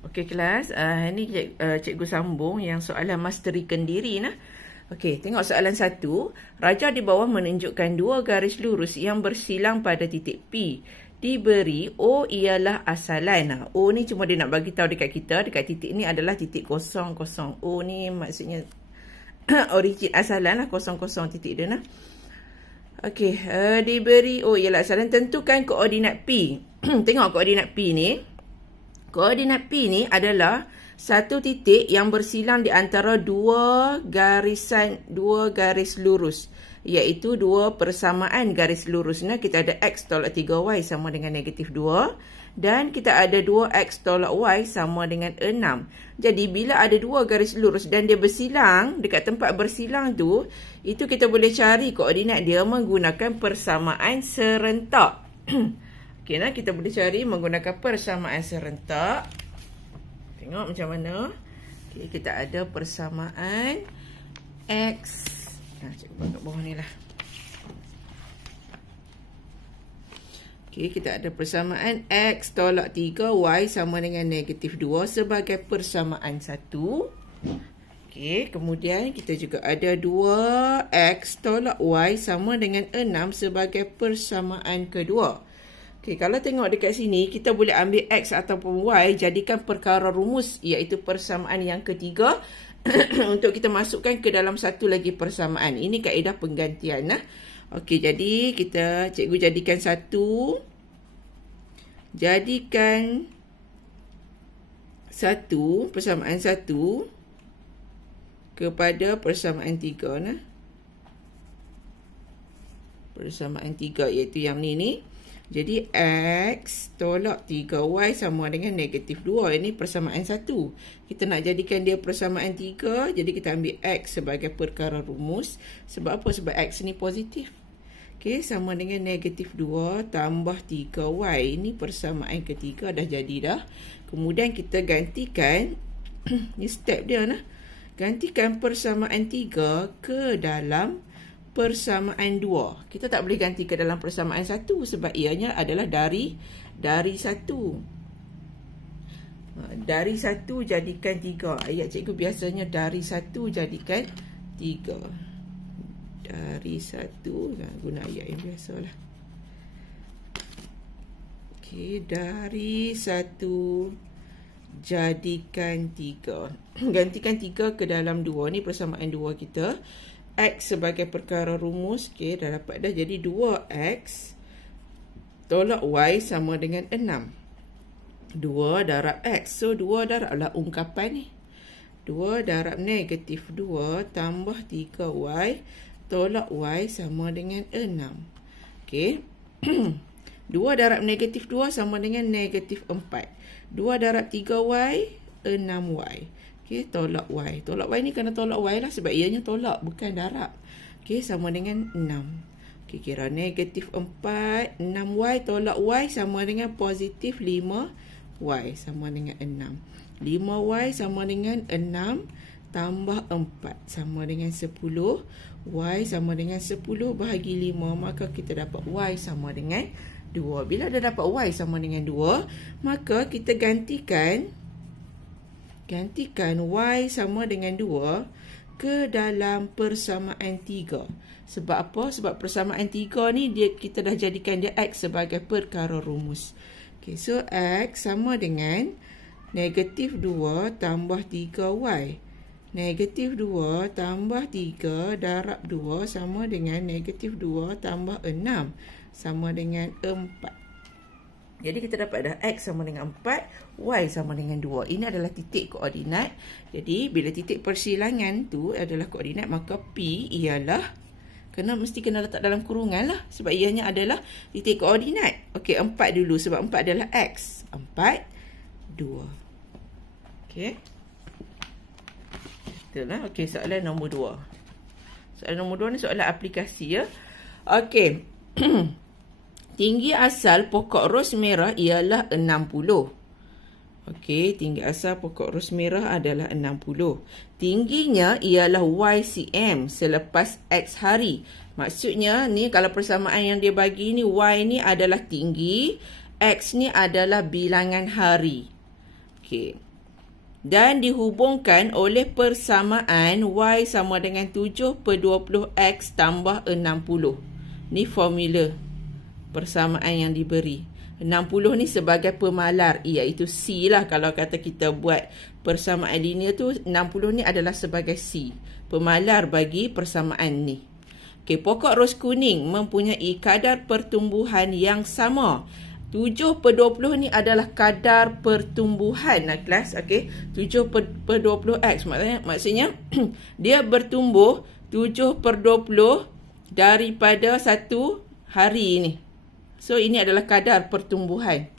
Okey kelas, ni cikgu sambung yang soalan masterikan diri nah. Okey, tengok soalan 1. Raja di bawah menunjukkan dua garis lurus yang bersilang pada titik P. Diberi O ialah asalan. Nah, O ni cuma dia nak bagi tahu dekat kita, dekat titik ni adalah titik 0, 0. O ni maksudnya origin asalan lah, 0, 0 titik dia nah. Okey, diberi O ialah asalan, tentukan koordinat P. Tengok koordinat P ni. Koordinat P ni adalah satu titik yang bersilang di antara dua garis lurus, iaitu dua persamaan garis lurus. Nah, kita ada X tolak 3Y sama dengan negatif 2 dan kita ada 2X tolak Y sama dengan 6. Jadi bila ada dua garis lurus dan dia bersilang, dekat tempat bersilang tu, itu kita boleh cari koordinat dia menggunakan persamaan serentak. Okey, nah, kita boleh cari menggunakan persamaan serentak. Tengok macam mana. Okey, kita ada persamaan X. Nah, cikgu buat kat bawah ni lah. Okey, kita ada persamaan X tolak 3Y sama dengan negatif 2 sebagai persamaan 1. Okey, kemudian kita juga ada 2X tolak Y sama dengan 6 sebagai persamaan kedua. Okey, kalau tengok dekat sini, kita boleh ambil X ataupun Y, jadikan perkara rumus, iaitu persamaan yang ketiga untuk kita masukkan ke dalam satu lagi persamaan. Ini kaedah penggantian. Nah. Okey, jadi cikgu jadikan persamaan 1 kepada persamaan 3. Nah. Persamaan 3 iaitu yang ni. Jadi X tolak 3Y sama dengan negatif 2. Ini persamaan 1. Kita nak jadikan dia persamaan 3. Jadi kita ambil X sebagai perkara rumus. Sebab apa? Sebab X ni positif. Okey, sama dengan negatif 2 tambah 3Y. Ini persamaan ketiga dah jadi dah. Kemudian kita gantikan. Ni step dia nah. Gantikan persamaan 3 ke dalam persamaan 2. Kita tak boleh ganti ke dalam persamaan 1 sebab ianya adalah dari 1. Dari 1 jadikan 3. Ayat cikgu biasanya dari 1 jadikan 3. Dari 1, guna ayat yang biasalah. Okey, dari 1 jadikan 3. Gantikan 3 ke dalam 2. Ni persamaan 2 kita. X sebagai perkara rumus. Okey, dah dapat dah. Jadi 2X tolak Y sama dengan 6. 2 darab X. So 2 darab lah ungkapan ni. 2 darab negatif 2 tambah 3Y tolak Y sama dengan 6. Okey. 2 darab negatif 2 sama dengan negatif 4. 2 darab 3Y 6Y. Okey, tolak Y. Tolak Y ni kena tolak Y lah sebab ianya tolak, bukan darab. Okey, sama dengan 6. Okey, kira negatif 4, 6Y tolak Y sama dengan positif 5Y sama dengan 6. 5Y sama dengan 6 tambah 4 sama dengan 10. Y sama dengan 10 bahagi 5, maka kita dapat Y sama dengan 2. Bila dah dapat Y sama dengan 2, maka kita gantikan Y sama dengan 2 ke dalam persamaan 3. Sebab apa? Sebab persamaan 3 ni kita dah jadikan dia X sebagai perkara rumus. Okay, so X sama dengan negatif 2 tambah 3Y. Negatif 2 tambah 3 darab 2 sama dengan negatif 2 tambah 6 sama dengan 4. Jadi kita dapat dah X sama dengan 4, Y sama dengan 2. Ini adalah titik koordinat. Jadi bila titik persilangan tu adalah koordinat, maka P ialah mesti kena letak dalam kurungan lah. Sebab ianya adalah titik koordinat. Okey, 4 dulu sebab 4 adalah X. 4, 2. Okey. Betul lah. Okey, soalan nombor 2. Soalan nombor 2 ni soalan aplikasi ya. Okey. Tinggi asal pokok ros merah ialah 60. Okey, tinggi asal pokok ros merah adalah 60. Tingginya ialah Y cm selepas X hari. Maksudnya ni kalau persamaan yang dia bagi ni, Y ni adalah tinggi, X ni adalah bilangan hari. Okey. dan dihubungkan oleh persamaan Y sama dengan 7/20X tambah 60. Ni formula persamaan yang diberi. 60 ni sebagai pemalar, iaitu C lah. Kalau kata kita buat persamaan linear tu, 60 ni adalah sebagai C, pemalar bagi persamaan ni. Okey, pokok ros kuning mempunyai kadar pertumbuhan yang sama. 7/20 ni adalah kadar pertumbuhan kelas. Okey, 7/20X maksudnya dia bertumbuh 7/20 daripada satu hari ni. So ini adalah kadar pertumbuhan.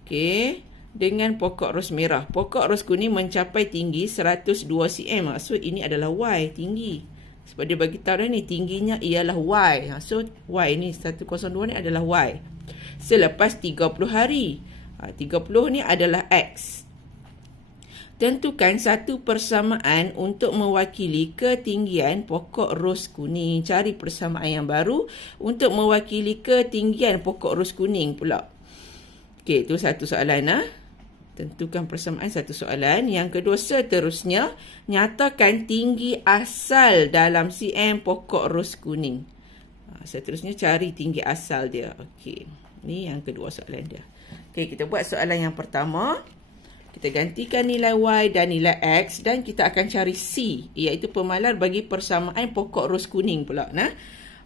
Okey, dengan pokok ros merah. Pokok ros kuning mencapai tinggi 102 cm. So ini adalah Y, tinggi. Sebab dia bagi tahu ni tingginya ialah Y. So Y ni 102 ni adalah Y. Selepas 30 hari. 30 ni adalah X. Tentukan satu persamaan untuk mewakili ketinggian pokok ros kuning. Cari persamaan yang baru untuk mewakili ketinggian pokok ros kuning pula. Okey, itu satu soalan. Tentukan persamaan, satu soalan. Yang kedua, seterusnya, nyatakan tinggi asal dalam cm pokok ros kuning. Seterusnya, cari tinggi asal dia. Okey. Ni yang kedua soalan dia. Okey, kita buat soalan yang pertama. Kita gantikan nilai Y dan nilai X dan kita akan cari C, iaitu pemalar bagi persamaan pokok ros kuning pula.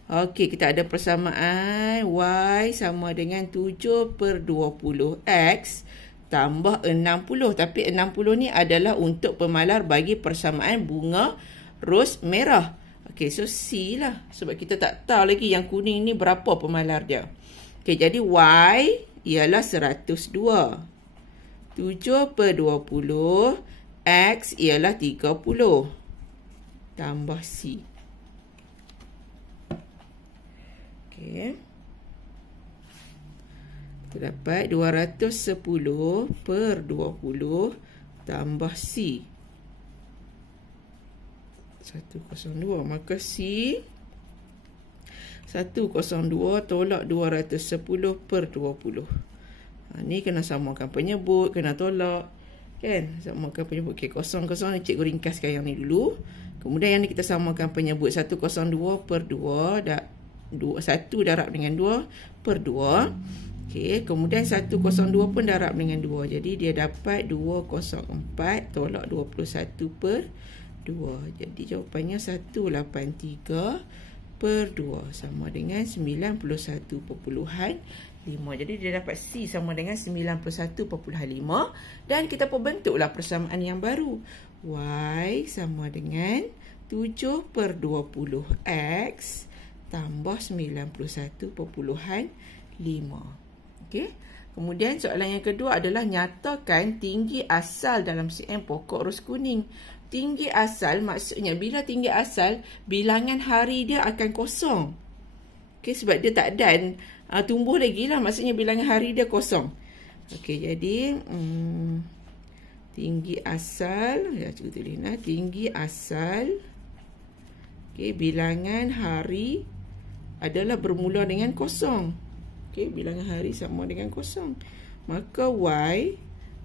Okey, kita ada persamaan Y sama dengan 7/20X tambah 60. Tapi 60 ni adalah untuk pemalar bagi persamaan bunga ros merah. Okey, so C lah. Sebab kita tak tahu lagi yang kuning ni berapa pemalar dia. Okey, jadi Y ialah 102. 7/20 X ialah 30 tambah C. Okey. Kita dapat 210/20 tambah C. 102. Maka C 102 tolak 210/20. Ni kena samakan penyebut, kena tolak. Kan? Samakan penyebut. Okey, 00 ni cikgu ringkaskan yang ni dulu. Kemudian yang ni kita samakan penyebut. 102/2. 1 darab dengan 2/2. Okey, kemudian 102 pun darab dengan 2. Jadi dia dapat 204 tolak 21/2. Jadi jawapannya 183/2 sama dengan 91.5. Jadi dia dapat C sama dengan 91.5. Dan kita pun bentuklah persamaan yang baru. Y sama dengan 7/20X tambah 91.5. Okey. Kemudian soalan yang kedua adalah nyatakan tinggi asal dalam cm pokok ros kuning. Tinggi asal maksudnya bila tinggi asal, bilangan hari dia akan kosong. Okey, sebab dia tak dan tumbuh lagi lah. Maksudnya bilangan hari dia kosong. Okey, jadi tinggi asal, ya cikgu tulis tinggi asal. Okey, bilangan hari adalah bermula dengan kosong. Okey, bilangan hari sama dengan kosong. Maka Y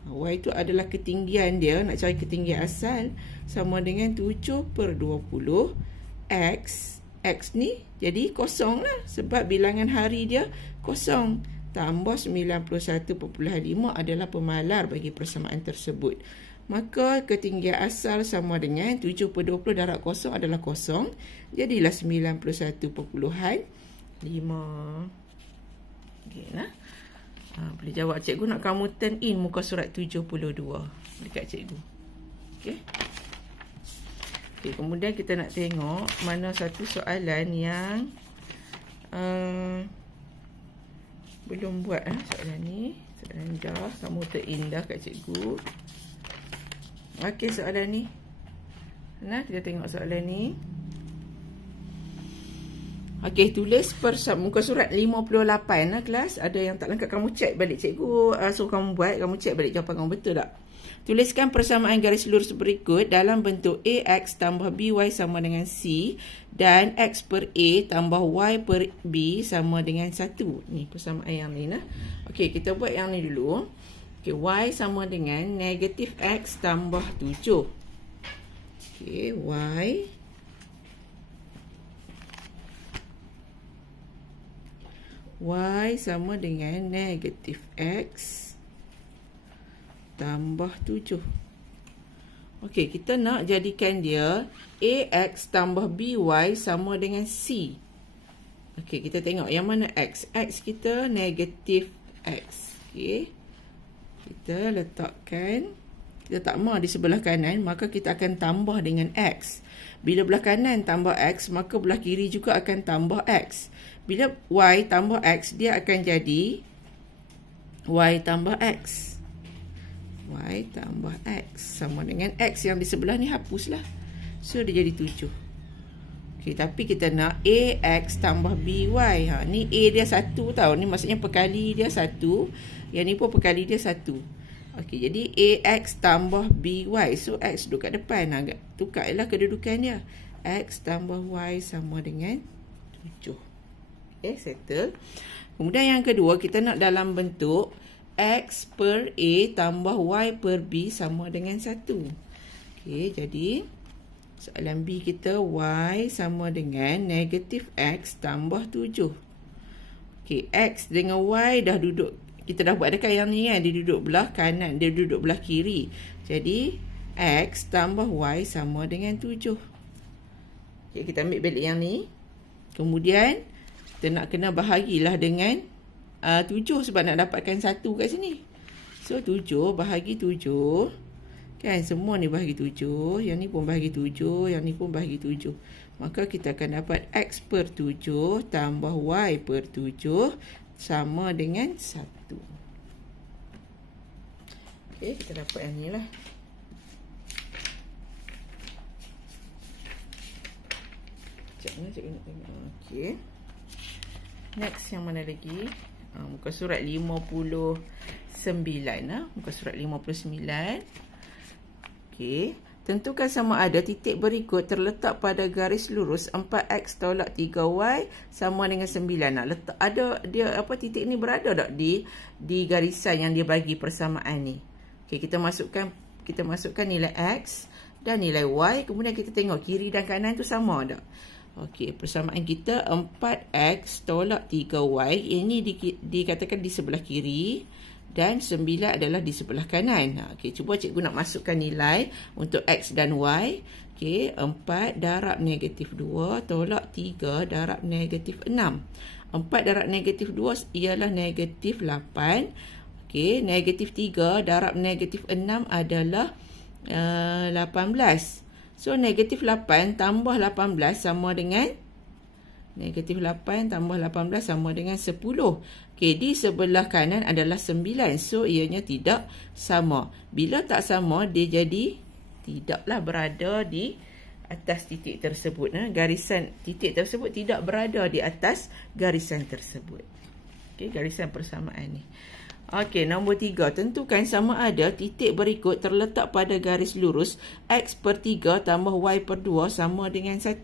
itu adalah ketinggian dia. Nak cari ketinggian asal sama dengan 7/20 X. X ni jadi kosong lah. Sebab bilangan hari dia kosong. Tambah 91.5 adalah pemalar bagi persamaan tersebut. Maka ketinggian asal sama dengan 7/20 darab kosong adalah kosong. Jadilah 91.5. Okay, boleh jawab cikgu. Nak kamu turn in muka surat 72 dekat cikgu. Okey. Okey, kemudian kita nak tengok mana satu soalan yang belum buat soalan ni. Soalan dah kamu turn in dah kat cikgu. Okey, soalan ni. Kita tengok soalan ni. Okey, tulis muka surat 58 kelas. Ada yang tak lengkap, kamu cek balik cikgu. Suruh kamu buat, kamu cek balik jawapan kamu betul tak? Tuliskan persamaan garis lurus berikut dalam bentuk AX tambah BY sama dengan C dan X per A tambah Y per B sama dengan 1. Ni persamaan yang ni. Okey, kita buat yang ni dulu. Okey, Y sama dengan negatif X tambah 7. Okey, Y sama dengan negatif X tambah 7. Okey, kita nak jadikan dia AX tambah BY sama dengan C. Okey, kita tengok yang mana X. X kita negatif X. Okey. Kita letakkan, kita tak mahu di sebelah kanan, maka kita akan tambah dengan X. Bila belah kanan tambah X, maka belah kiri juga akan tambah X. Bila Y tambah X, dia akan jadi Y tambah X. Y tambah X sama dengan X yang di sebelah ni hapuslah. So, dia jadi 7. Okey, tapi kita nak AX tambah BY. Ni A dia 1 tau. Ni maksudnya perkali dia 1. Yang ni pun perkali dia 1. Okey, jadi AX tambah BY. So, X duduk kat depan. Tukar lah kedudukan dia. X tambah Y sama dengan 7. Okay, settle. Kemudian yang kedua, kita nak dalam bentuk X per A tambah Y per B sama dengan 1. Okey, jadi soalan B kita Y sama dengan negatif X tambah 7. Okey, X dengan Y dah duduk, kita dah buat dekat yang ni kan, dia duduk belah kanan, dia duduk belah kiri. Jadi X tambah Y sama dengan 7. Okey, kita ambil balik yang ni. Kemudian kita nak kena bahagilah dengan 7 sebab nak dapatkan 1 kat sini. So 7 bahagi 7. Kan semua ni bahagi 7, yang ni pun bahagi 7, yang ni pun bahagi 7. Maka kita akan dapat X per 7 tambah Y per 7 sama dengan 1. Okey, kita dapat yang ni lah. Sekejap ni, cikgu nak tengok. Okey. Next yang mana lagi? Muka surat 59. Muka surat 59. Okey. Tentukan sama ada titik berikut terletak pada garis lurus 4x tolak 3y sama dengan 9. Nak letak ada dia apa titik ni berada tak di garisan yang dia bagi persamaan ni. Okey, kita masukkan nilai x dan nilai y, kemudian kita tengok kiri dan kanan tu sama tak. Okey, persamaan kita 4x tolak 3y. Ini dikatakan di sebelah kiri dan 9 adalah di sebelah kanan. Okey, cuba cikgu nak masukkan nilai untuk x dan y. Okey, 4 darab negatif 2 tolak 3 darab negatif 6. 4 darab negatif 2 ialah negatif 8. Okey, negatif 3 darab negatif 6 adalah 18. So, negatif 8 tambah 18 sama dengan negatif 8 tambah 18 sama dengan 10. Okey, di sebelah kanan adalah 9. So, ianya tidak sama. Bila tak sama, dia jadi tidaklah berada di atas titik tersebut. Garisan titik tersebut tidak berada di atas garisan tersebut. Okey, garisan persamaan ni. Okey, nombor 3. Tentukan sama ada titik berikut terletak pada garis lurus x per 3 tambah y per 2 sama dengan 1.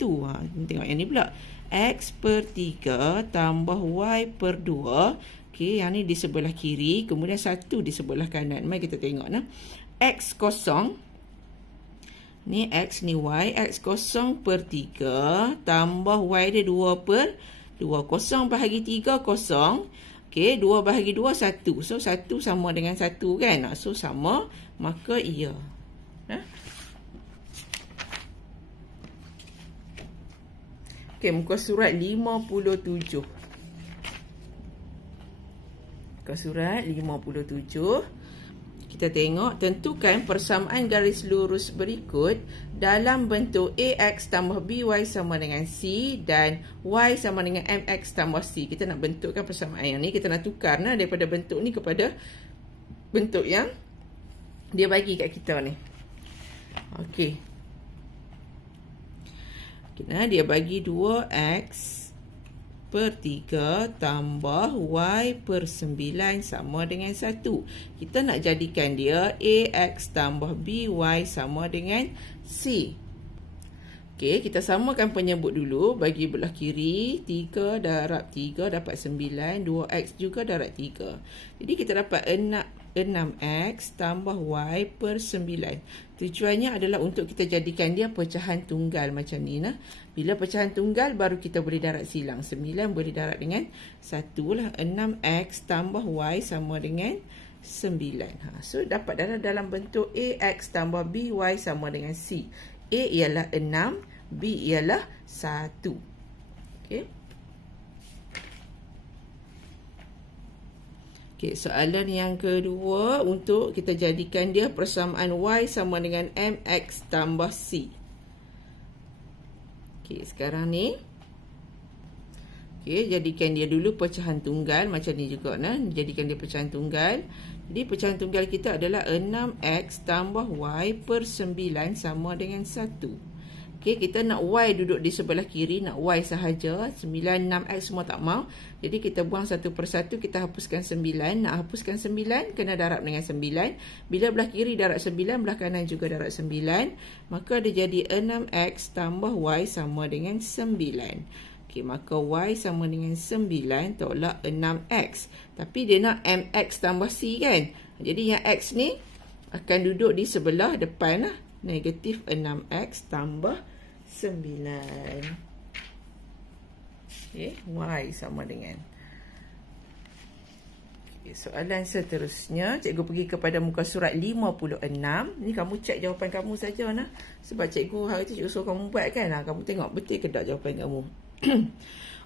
Tengok yang ni pula. X per 3 tambah y per 2. Okey, yang ni di sebelah kiri. Kemudian 1 di sebelah kanan. Mari kita tengok. X kosong. Ni x, ni y. X kosong per 3 tambah y dia 2 per 2. Kosong bahagi 3, kosong. Okey, 2 bahagi 2, 1. So, 1 sama dengan 1 kan? So, sama. Maka, iya. Okey, muka surat 57. Muka surat 57. Kita tengok, tentukan persamaan garis lurus berikut dalam bentuk AX tambah BY sama dengan C dan Y sama dengan MX tambah C. Kita nak bentukkan persamaan yang ni. Kita nak tukar daripada bentuk ni kepada bentuk yang dia bagi kat kita ni. Okey. Dia bagi 2X per 3 tambah y per 9 sama dengan 1. Kita nak jadikan dia AX tambah BY sama dengan C. Okey, kita samakan penyebut dulu. Bagi belah kiri, 3 darab 3 dapat 9. 2X juga darab 3. Jadi kita dapat 6x tambah y per 9. Tujuannya adalah untuk kita jadikan dia pecahan tunggal macam ni. Nah. Bila pecahan tunggal, baru kita boleh darat silang. 9 boleh darat dengan 1 lah. 6x tambah y sama dengan 9. So, dapat dalam bentuk ax tambah by sama dengan c. A ialah 6, B ialah 1. Okey. Okey, soalan yang kedua untuk kita jadikan dia persamaan y sama dengan mx tambah c. Okey, sekarang ni okey, jadikan dia dulu pecahan tunggal macam ni juga nah. Jadikan dia pecahan tunggal. Jadi pecahan tunggal kita adalah 6x tambah y per 9 sama dengan 1. Okey, kita nak y duduk di sebelah kiri, nak y sahaja. 9, 6x semua tak mau. Jadi kita buang satu persatu, kita hapuskan 9. Nak hapuskan 9, kena darab dengan 9. Bila belah kiri darab 9, belah kanan juga darab 9. Maka dia jadi 6x tambah y sama dengan 9. Okey, maka y sama dengan 9 tolak 6x. Tapi dia nak mx tambah c kan. Jadi yang x ni akan duduk di sebelah depan lah. Negatif 6x tambah 9. Okay, y sama dengan. Okay, soalan seterusnya, cikgu pergi kepada muka surat 56. Ni kamu cek jawapan kamu saja nah. Sebab cikgu hari tu cikgu suruh kamu buat kan. Kamu tengok betul ke tak jawapan kamu.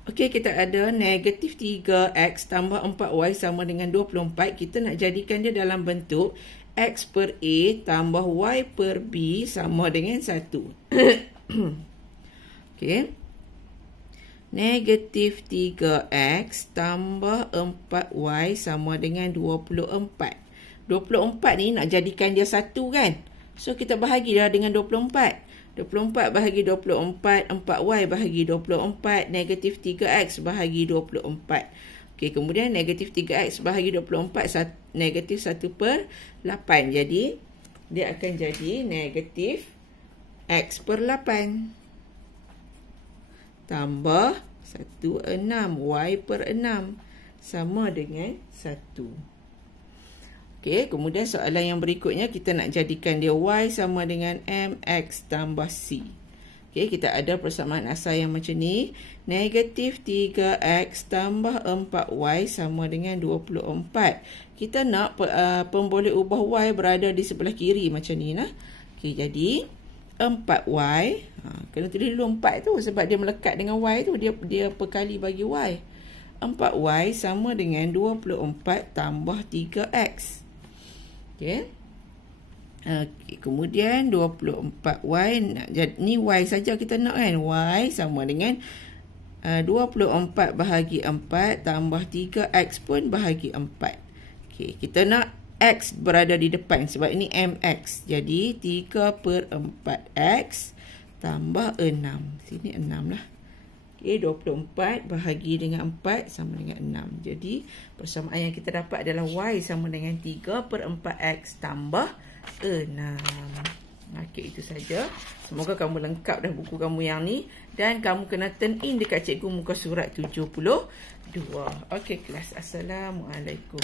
Okey, kita ada negatif 3x tambah 4y sama dengan 24. Kita nak jadikan dia dalam bentuk x per a tambah y per b sama dengan 1. Okey. Negatif 3x tambah 4y sama dengan 24. 24 ni nak jadikan dia 1 kan. So, kita bahagilah dengan 24. 24 bahagi 24, 4y bahagi 24, negatif 3x bahagi 24. Okey, kemudian negatif 3x bahagi 24, negatif 1 per 8. Jadi, dia akan jadi negatif x per 8. Tambah 1, 6, y per 6. Sama dengan 1. Okey, kemudian soalan yang berikutnya kita nak jadikan dia y sama dengan mx tambah c. Okey, kita ada persamaan asal yang macam ni. Negatif 3x tambah 4y sama dengan 24. Kita nak pemboleh ubah y berada di sebelah kiri macam ni nah. Okey, jadi 4y, kena tulis dulu 4 tu sebab dia melekat dengan y tu, dia perkali bagi y. 4y sama dengan 24 tambah 3x. Okey. Okey, kemudian 24y ni y saja kita nak kan. Y sama dengan 24 bahagi 4 tambah 3x pun bahagi 4. Okey, kita nak x berada di depan sebab ini mx. Jadi 3 per 4x tambah 6. Sini 6 lah. Okey, 24 bahagi dengan 4 sama dengan 6. Jadi, persamaan yang kita dapat adalah y sama dengan 3 per 4x tambah 6. Okey, itu saja. Semoga kamu lengkap dah buku kamu yang ni. Dan kamu kena turn in dekat cikgu muka surat 72. Okey, kelas. Assalamualaikum.